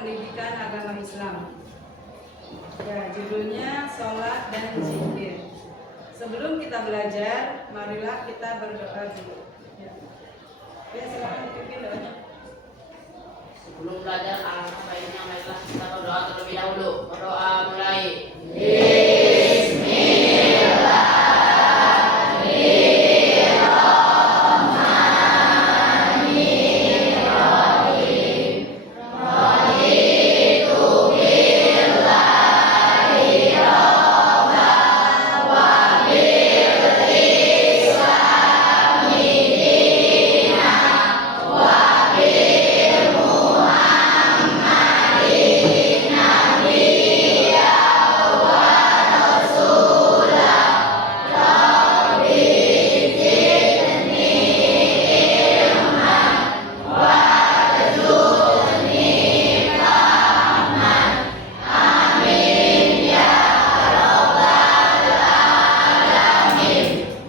pendidikan agama Islam. Ya, judulnya sholat dan zikir. Sebelum kita belajar, marilah kita berdoa dulu. Ya, silakan dipimpin doanya. Sebelum belajar, alangkah baiknya marilah kita berdoa terlebih dahulu. Berdoa mulai.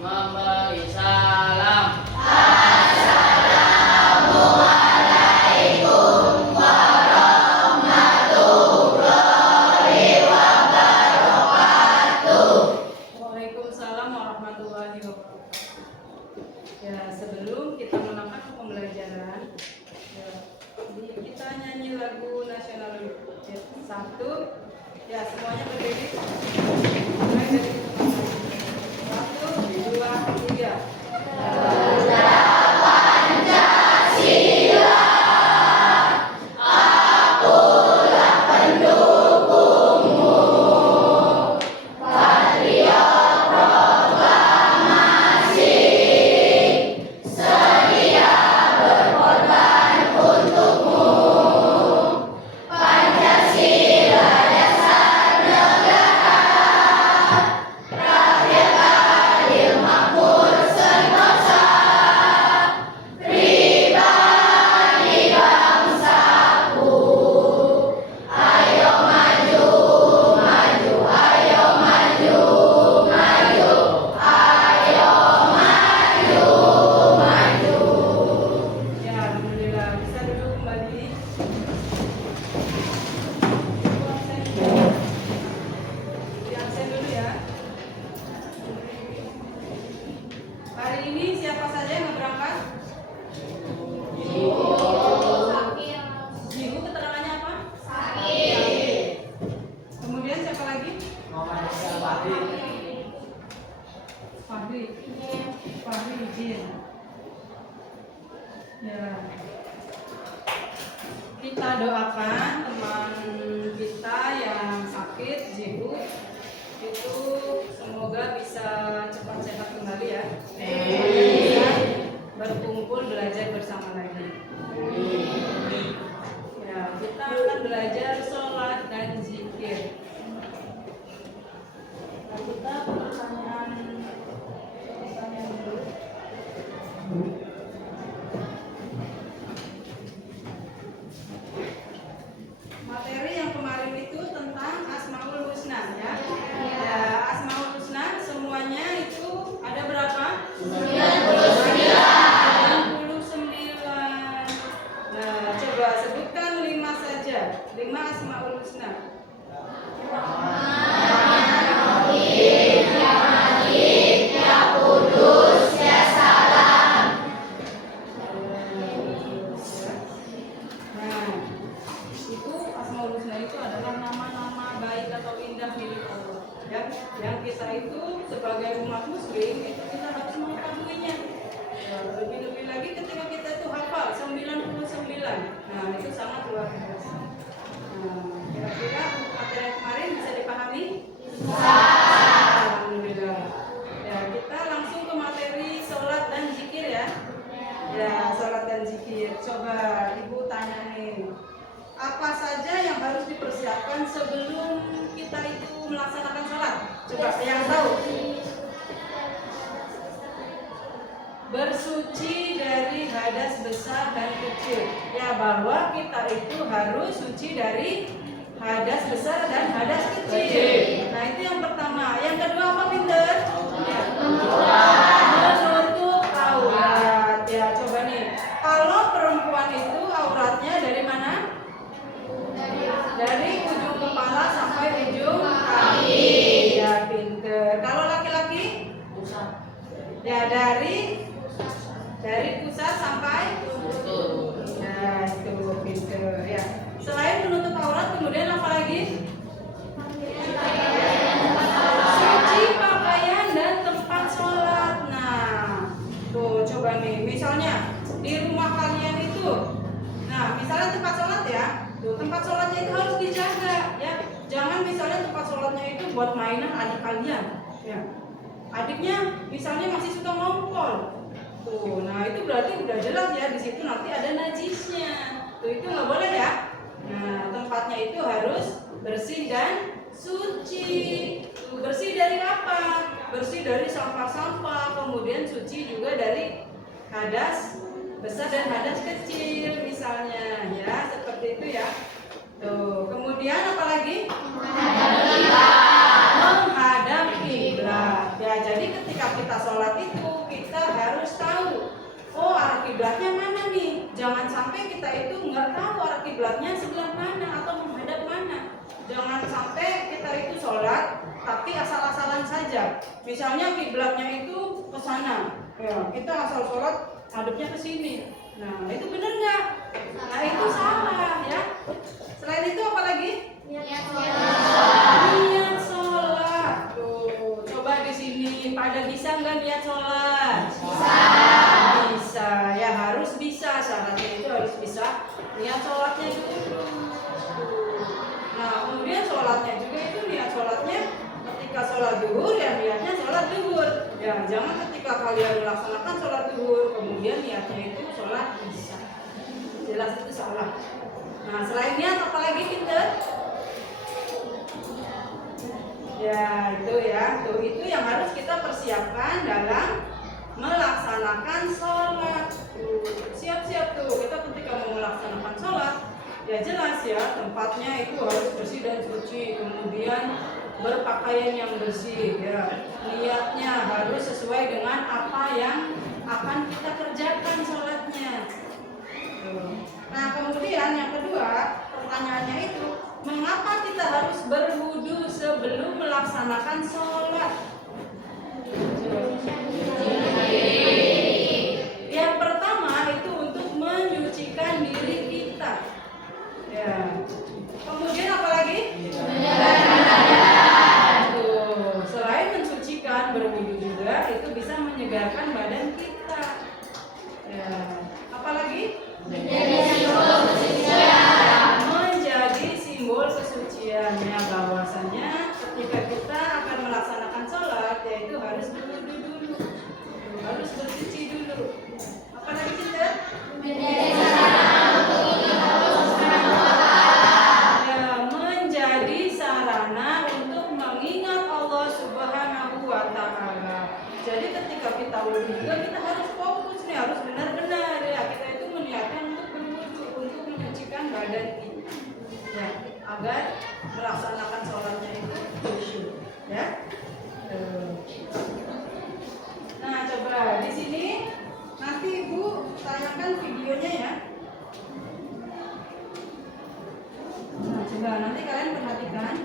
Memberi salam. Waalaikumsalam warahmatullahi wabarakatuh. Ya, sebelum kita melakukan pembelajaran, ya, kita nyanyi lagu nasional dulu. Ya, satu, ya semuanya berdiri. Mulai dari satu, dua, tiga. Ya, alhamdulillah bisa duduk kembali. Ibu absen dulu. Di absen dulu ya. Hari ini siapa saja yang berangkat? Ibu keterangannya apa? Sakit. Kemudian siapa lagi? Fahri. Fahri izin. Ya. Kita doakan teman kita yang sakit, Jibu, itu semoga bisa cepat sehat kembali ya. Bisa berkumpul belajar bersama lagi. Ya, kita akan belajar sholat dan zikir. Nah, kita pertanyaan dulu. Materi yang kemarin itu tentang Asmaul Husna ya. Ya, Asmaul Husna semuanya itu ada berapa? 99. Nah, coba sebutkan 5 saja. 5 Asmaul Husna. Nah, itu Asmaul Husna itu adalah nama-nama baik atau indah milik Allah. Yang kita itu sebagai umat muslim itu kita harus mengetahuinya. Lebih-lebih lagi ketika kita itu hafal 99. Nah, itu sangat luar biasa. Nah, kira-kira materi kemarin bisa dipahami? Bisa. Alhamdulillah. Ya, kita langsung ke materi sholat dan zikir ya. Ya, sholat dan zikir. Coba Ibu tanya nih, apa saja yang harus dipersiapkan sebelum kita itu melaksanakan sholat? Coba yang tahu. Bersuci dari hadas besar dan kecil. Ya, bahwa kita itu harus suci dari hadas besar dan hadas kecil. Nah, itu yang pertama. Yang kedua apa, Pinter? Menutup aurat. Ya, coba nih. Kalau perempuan itu auratnya dari mana? Dari ujung kepala sampai ujung kaki. Ya, pinter. Kalau laki-laki? Pusat. Ya, dari pusat sampai Lutut. nah, itu pinter ya. Selain menutup aurat, kemudian apa lagi? Cuci pakaian dan tempat sholat. Nah, tuh coba nih, misalnya di rumah kalian itu, nah misalnya tempat sholat ya, tuh tempat sholatnya itu harus dijaga ya. Jangan misalnya tempat sholatnya itu buat mainan adik kalian, ya. Adiknya misalnya masih suka ngompol. Tuh, nah itu berarti udah jelas ya di situ nanti ada najisnya. Tuh itu nggak boleh ya. Nah tempatnya itu harus bersih dan suci. Tuh, bersih dari apa? Bersih dari sampah-sampah, kemudian suci juga dari hadas besar dan hadas kecil misalnya ya, seperti itu ya. Tuh, kemudian apa lagi? Menghadap kiblat. Ya, jadi ketika kita sholat itu kita harus tahu, oh arah kiblatnya mana nih. Jangan sampai kita itu nggak tahu arah kiblatnya sebelah mana atau menghadap mana. Jangan sampai kita itu sholat tapi asal-asalan saja. Misalnya kiblatnya itu ke sana, ya kita asal sholat hadapnya ke sini. Nah itu benar nggak? Nah itu salah ya. Selain itu apa lagi? Niat sholat. Tuh, coba di sini pada bisa nggak niat sholat? Bisa. Ya harus bisa. Syaratnya itu harus bisa niat sholatnya dulu. Nah kemudian sholatnya juga itu niat sholatnya ketika sholat duhur ya niatnya sholat duhur. Ya jangan ketika kalian melaksanakan sholat duhur kemudian niatnya itu sholat isya. Jelas itu salah. Nah selain niat apa lagi pinter? Ya itu ya, tuh itu yang harus kita persiapkan dalam melaksanakan sholat. Siap-siap tuh kita ketika mau melaksanakan sholat, ya jelas ya tempatnya itu harus bersih dan suci, kemudian berpakaian yang bersih, ya niatnya harus sesuai dengan apa yang akan kita kerjakan sholatnya. Nah kemudian yang kedua pertanyaannya itu, mengapa kita harus berwudu sebelum melaksanakan sholat? Yang pertama itu untuk menyucikan diri kita. Ya. Kemudian apa lagi? Selain mensucikan, berwudu juga itu bisa menyegarkan badan kita. Ya. Apa lagi? Menjadi simbol kesuciannya, bahwasanya ketika kita akan melaksanakan sholat yaitu harus berwudu dulu, harus bersuci dulu. Apa lagi kita? Ya, menjadi sarana untuk mengingat Allah Subhanahu wa Ta'ala. Jadi ketika kita wudu juga kita harus fokus nih, harus benar-benar ya kita itu meniatkan untuk berwudu, untuk menyucikan badan kita, ya agar melaksanakan sholatnya itu khusyuk, ya. Nah coba di sini nanti Ibu tayangkan videonya ya. Nah coba nanti kalian perhatikan.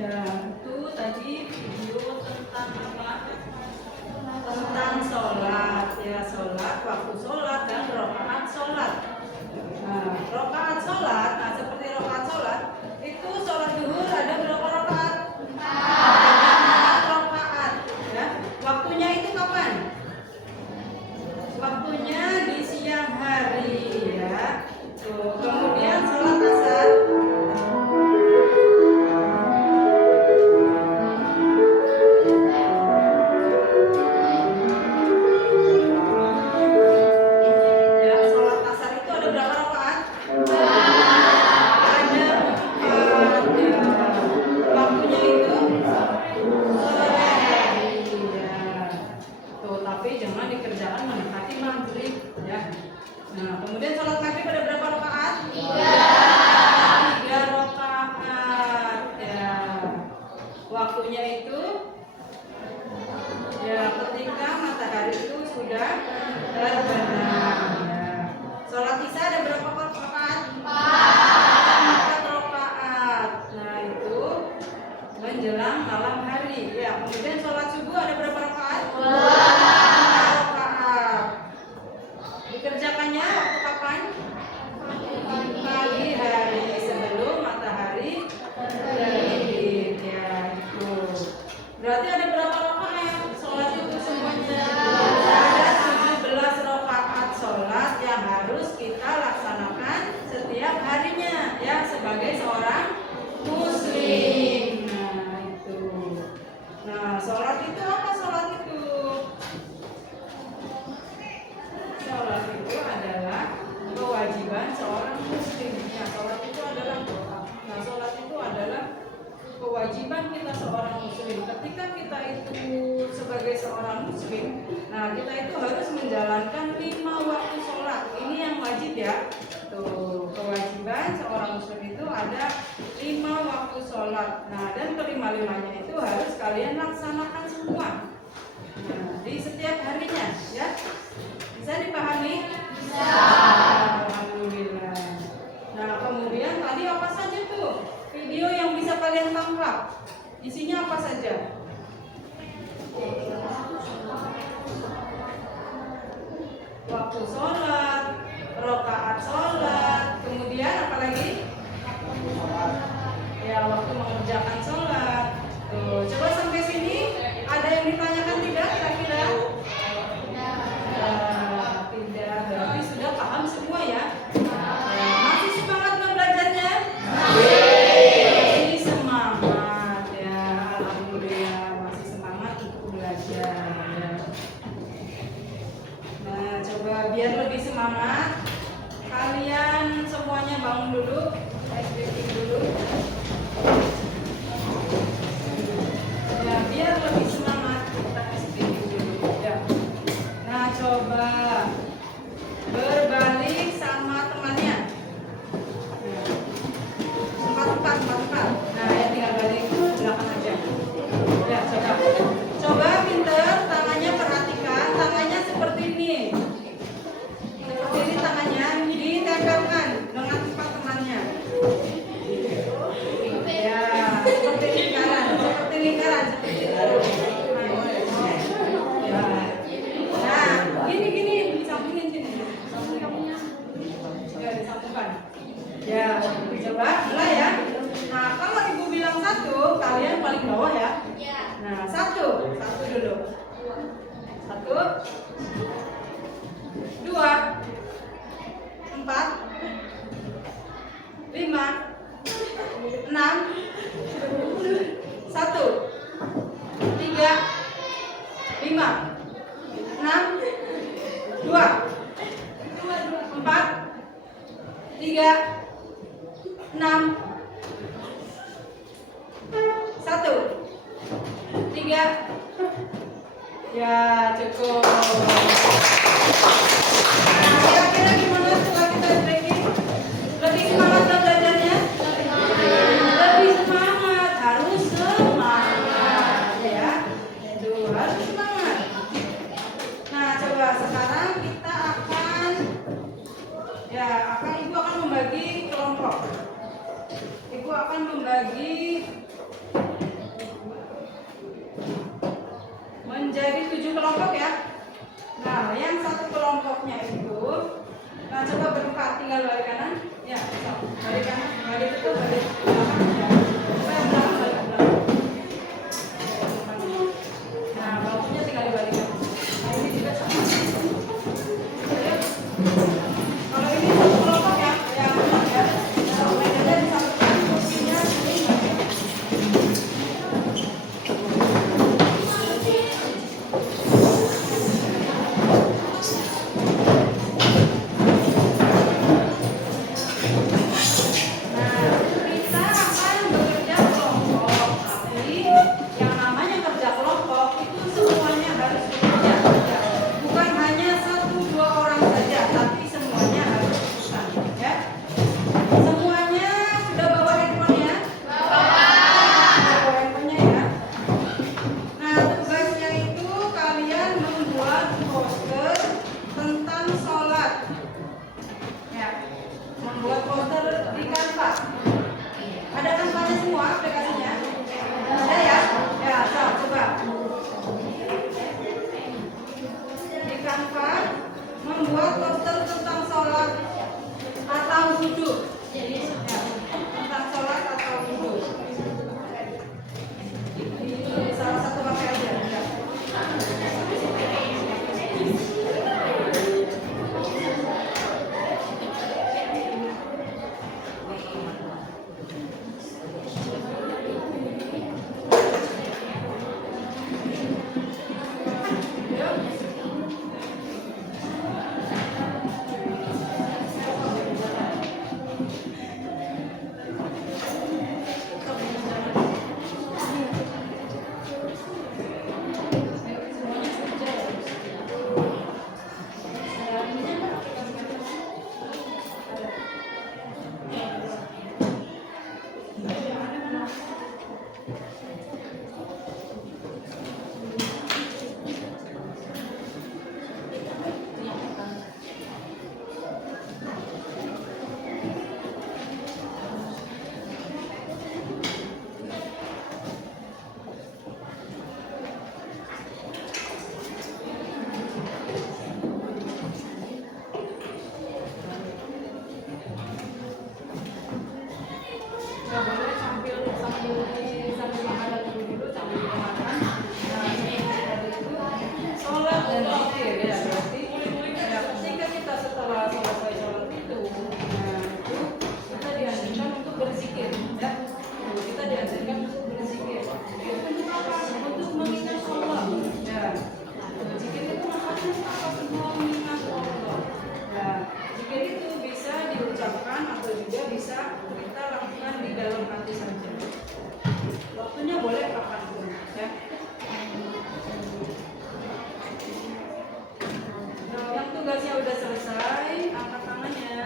Ya, itu tadi video tentang apa? Tentang sholat, ya sholat, waktu sholat dan rokaat sholat. Nah, rokaat sholat, nah seperti rokaat sholat, itu sholat duhur ada berapa rokaat? 4 rokaat. Ya, waktunya itu kapan? Waktunya di siang hari, ya. Tuh, kemudian sholat asar. Nah, kemudian sholat maghrib ada berapa rakaat? 3 rakaat. Ya, waktunya itu ya ketika matahari itu sudah terbenam. Ya. Sholat isya ada berapa rakaat? 4 rakaat. Nah, itu menjelang malam hari. Ya, kemudian sholat subuh ada berapa rakaat? 2 rakaat. Dikerjakannya waktu kapan? Pagi hari sebelum matahari terbit, ya itu. Berarti ada berapa rakaat sholat itu semuanya? Ada 17 rakaat sholat yang harus kita laksanakan setiap harinya, ya sebagai seorang muslim. Nah itu. Nah sholat itu apa sholat itu? Sholat itu adalah kewajiban seorang muslim. Ya, sholat itu adalah doa. Nah, sholat itu adalah kewajiban kita seorang muslim. Ketika kita itu sebagai seorang muslim, nah kita itu harus menjalankan 5 waktu sholat. Ini yang wajib ya. Tuh, kewajiban seorang muslim itu ada 5 waktu sholat. Nah, dan kelima-limanya itu harus kalian laksanakan semua. Nah, di setiap harinya, ya. Bisa dipahami? Bisa. Alhamdulillah. Nah, kemudian tadi apa saja tuh video yang bisa kalian tangkap? Isinya apa saja? Waktu sholat, rakaat sholat, kemudian apa lagi? Ya, waktu mengerjakan sholat. Tuh, coba sampai sini ada yang ditanyakan tidak kira-kira? Tidak, berarti sudah paham semua ya. Masih semangat belajarnya? Masih semangat ya, alhamdulillah masih semangat untuk belajar ya. Nah, coba biar lebih semangat, kalian semuanya bangun dulu, stretching dulu. Ya, biar lebih semangat kita stretching dulu ya. Nah, coba berbalik sama temannya. Empat. Nah, ya tinggal balik ke belakang aja. Ya, coba pinter, tangannya perhatikan, tangannya seperti ini. Seperti ini tangannya, ditempelkan dengan 4 temannya. Ya, seperti lingkaran, seperti itu. Ya. dua, empat, lima, enam, satu, tiga, lima, enam, dua, empat, tiga, enam, satu, tiga, ya cukup. Nah, kira-kira gimana setelah kita training? Lebih semangat kan belajarnya? Lebih semangat, harus semangat ya. Itu harus semangat. Nah, coba sekarang kita akan ibu akan membagi kelompok. Ibu akan membagi menjadi 7 kelompok ya. Nah, yang satu kelompoknya itu, nah coba berempat, tinggal balik kanan, ya, so, balik kanan, balik itu, balik belakang, ya, saya belakang, balik belakang. Nah, baunya tinggal dibalikan. Nah, ini juga sama. Ya. Kalau ini satu kelompok ya, yang ya, bedanya di satu kursinya ini. Membuat poster di Canva. Ada Canva-nya semua aplikasinya? Ada ya? Ya, so, coba. Di Canva membuat poster tentang sholat atau wudhu. Ya, tentang sholat atau wudhu. Ini salah satu pakai aja. Ya. Tugasnya udah selesai, angkat tangannya.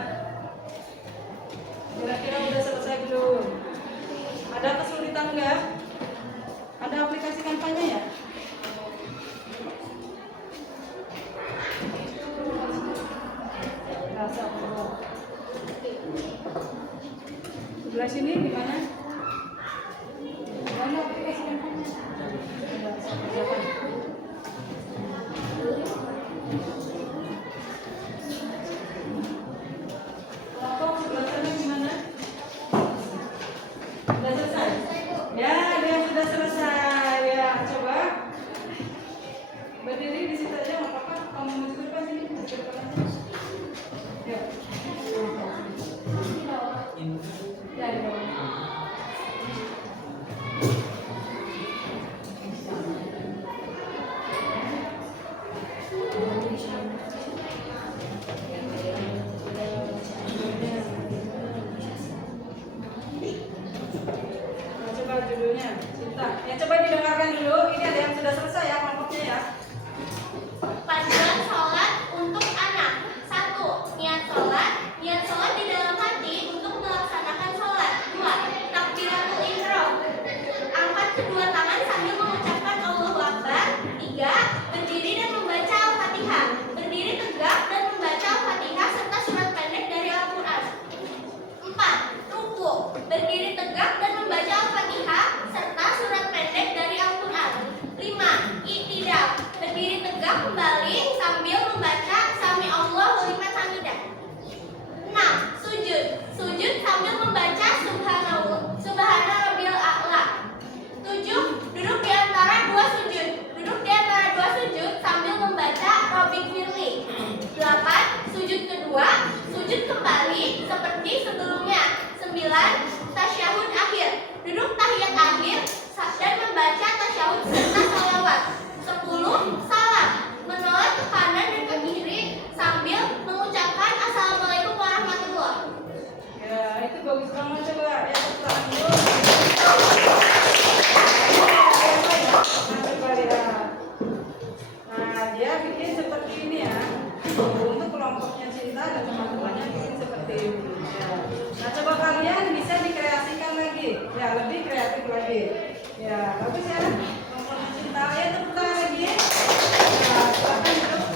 Kira-kira udah selesai belum? Ada kesulitan nggak? Ada aplikasi Canva-nya ya? Sebelah sini gimana? Mana aplikasi Canva-nya? Berdiri di situ aja nggak apa-apa. Nah, coba judulnya cinta. Ya coba didengarkan dulu. Ini ada yang sudah selesai ya kelompoknya ya. Panduan sholat untuk anak. 1. Niat sholat. Niat sholat di dalam hati untuk melaksanakan sholat. 2. Takbiratul ihram. Angkat kedua tangan sambil mengucapkan Allahu Akbar. 3. Berdiri dan membaca Al-Fatihah. Berdiri tegak dan membaca Al-Fatihah serta surat pendek dari Al-Quran. 4. Ruku. Berdiri tegak dan membaca Al-Fatihah serta surat pendek dari Al-Quran. 5. I'tidal. Berdiri tegak kembali sambil membaca Sami Allahu liman hamidah. 6. Sujud. Sujud sambil membaca Subhana Rabbil A'la. 7. Duduk di antara dua sujud. Duduk di antara dua sujud sambil membaca Rabbik Firli. 8. Sujud kedua. Sujud kembali seperti sebelumnya. 9. Tasyahud akhir. Duduk tahiyat akhir dan membaca tasyahud serta salawat. 10. Salam. Menoleh ke kanan dan ke kiri sambil mengucapkan Assalamualaikum warahmatullahi. Ya, itu bagus banget. Coba ya setelah dulu. Nah, coba lihat. Nah, dia bikin seperti ini ya. Untuk kelompoknya cinta dan teman-temannya bikin seperti ini. Ya. Nah, coba kalian bisa dikreasikan lagi. Ya, lebih kreatif lagi. Ya, bagus ya. Kelompoknya cinta. Ya, tepuk tangan lagi. Nah, silakan duduk.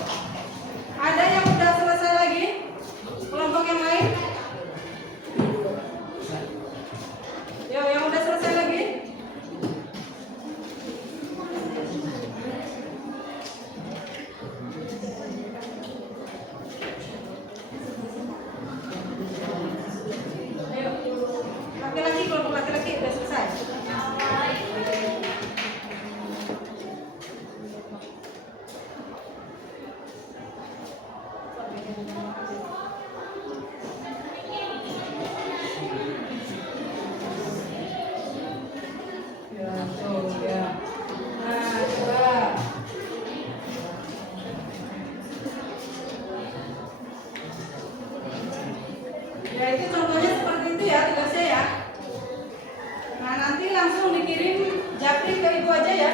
Ada yang udah selesai lagi? Kelompok yang lain? Yo, yang udah selesai lagi? Ayo, laki-laki, kelompok laki-laki udah selesai. Ya, tuh, ya. Nah, coba. Ya, itu contohnya seperti itu ya, tugasnya ya. Nah, nanti langsung dikirim japri ke ibu aja ya.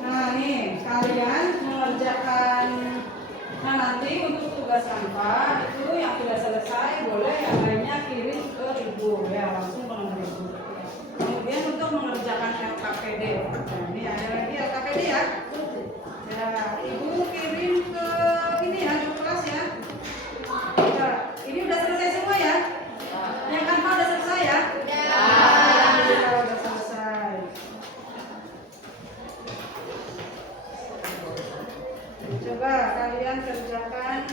Nah, nih, kalian mengerjakan. Nah, nanti untuk tugas sampah itu yang sudah selesai boleh yang lainnya kirim ke ibu ya, langsung ke nomor ibu. Kemudian untuk mengerjakan LKPD. Nah, ini ada lagi LKPD ya. Ya, ibu kirim ke ini ya, ke kelas ya. Ya, ini udah selesai semua ya. Yang kanva udah selesai ya. Ya, udah selesai. Coba kalian kerjakan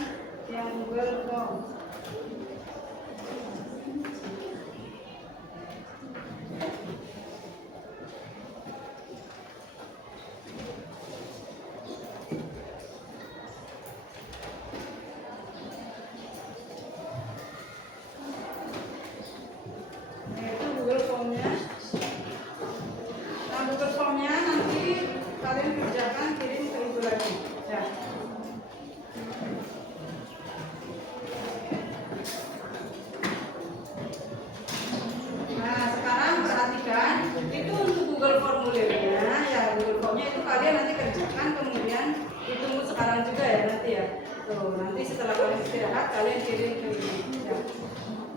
yang Google Form. Nah, itu Google Form-nya. Nah, Google Form-nya nanti kalian kerjakan kirim ke ibu lagi. Ya. Nah, sekarang perhatikan, itu untuk Google formulirnya, ya Google Formnya itu kalian nanti kerjakan, kemudian ditunggu sekarang juga ya nanti ya. Tuh, nanti setelah kalian istirahat, kalian kirim ke ini. Ya.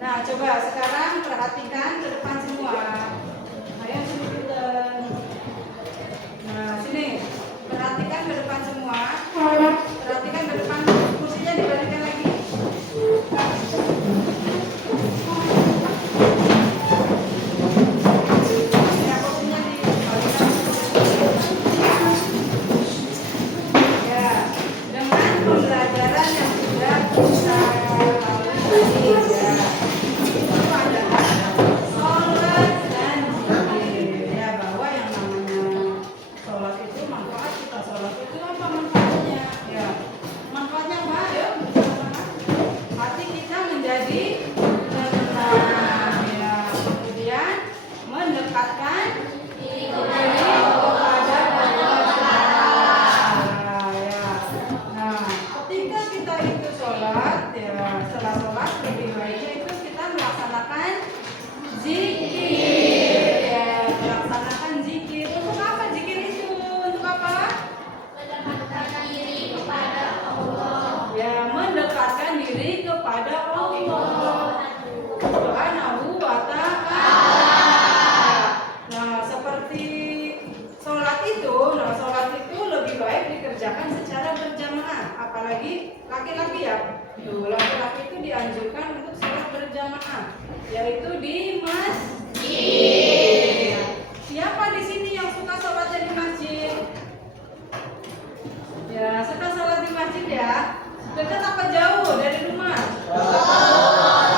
Nah, coba sekarang perhatikan ke depan semua. Ayo sini kita. Nah, sini. Perhatikan ke depan semua. Perhatikan ke depan, kursinya dibalikkan lagi. Ya, kursinya dibalikkan. Ya, dengan pembelajaran yang sudah kita lalui tadi ya. Itu adalah sholat dan Zikir. Ya, melaksanakan zikir. Untuk apa zikir itu? Untuk apa? Mendekatkan diri kepada Allah. Ya, mendekatkan diri kepada Allah Subhanahu wa ta'ala. Nah, seperti sholat itu lebih baik dikerjakan secara berjamaah, apalagi laki-laki ya. Laki-laki itu dianjurkan untuk sholat berjamaah, yaitu di masjid. Siapa di sini yang suka sholatnya di masjid? Ya, suka sholat di masjid ya. Dekat apa jauh dari rumah?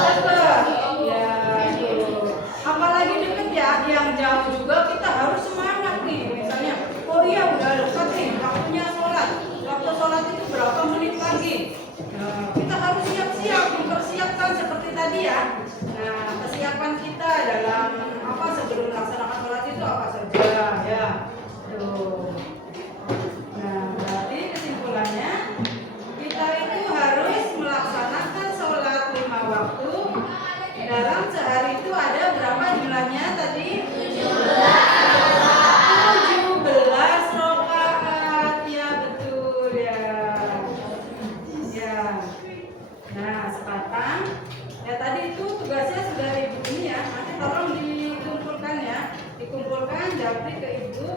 Dekat. Ya, tuh. Apalagi dekat ya, yang jauh juga kita harus semangat nih. Misalnya, oh iya udah dekat nih waktunya sholat. Waktu sholat itu berapa menit lagi? Nah, kita harus siap-siap, mempersiapkan seperti tadi ya. Nah, kesiapan kita dalam apa sebelum melaksanakan sholat itu apa saja ya. Tuh. Nah, berarti kesimpulannya kita itu harus melaksanakan sholat 5 waktu. Dalam sehari itu ada berapa jumlahnya tadi? 17 rakaat. Ya betul ya. Ya. Nah, sekarang ya tadi itu tugasnya sudah ibu ini ya. Nanti tolong dikumpulkan ya. Dikumpulkan japri ke ibu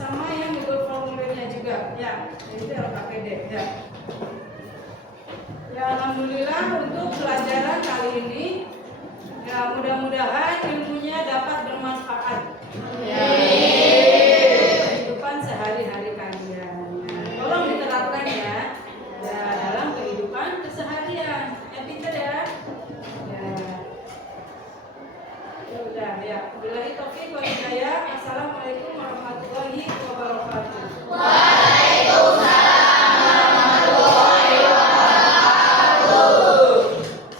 sama yang Google formulirnya juga. Ya, itu LKPD ya. Ya, alhamdulillah untuk pelajaran kali ini ya mudah-mudahan ilmunya dapat bermanfaat. Ya. Kehidupan sehari-hari kalian. Ya, tolong diterapkan ya. Ya, dalam kehidupan keseharian. Ya pintar ya. Ya. Ya udah ya. Billahi taufiq wal hidayah. Assalamualaikum warahmatullahi wabarakatuh.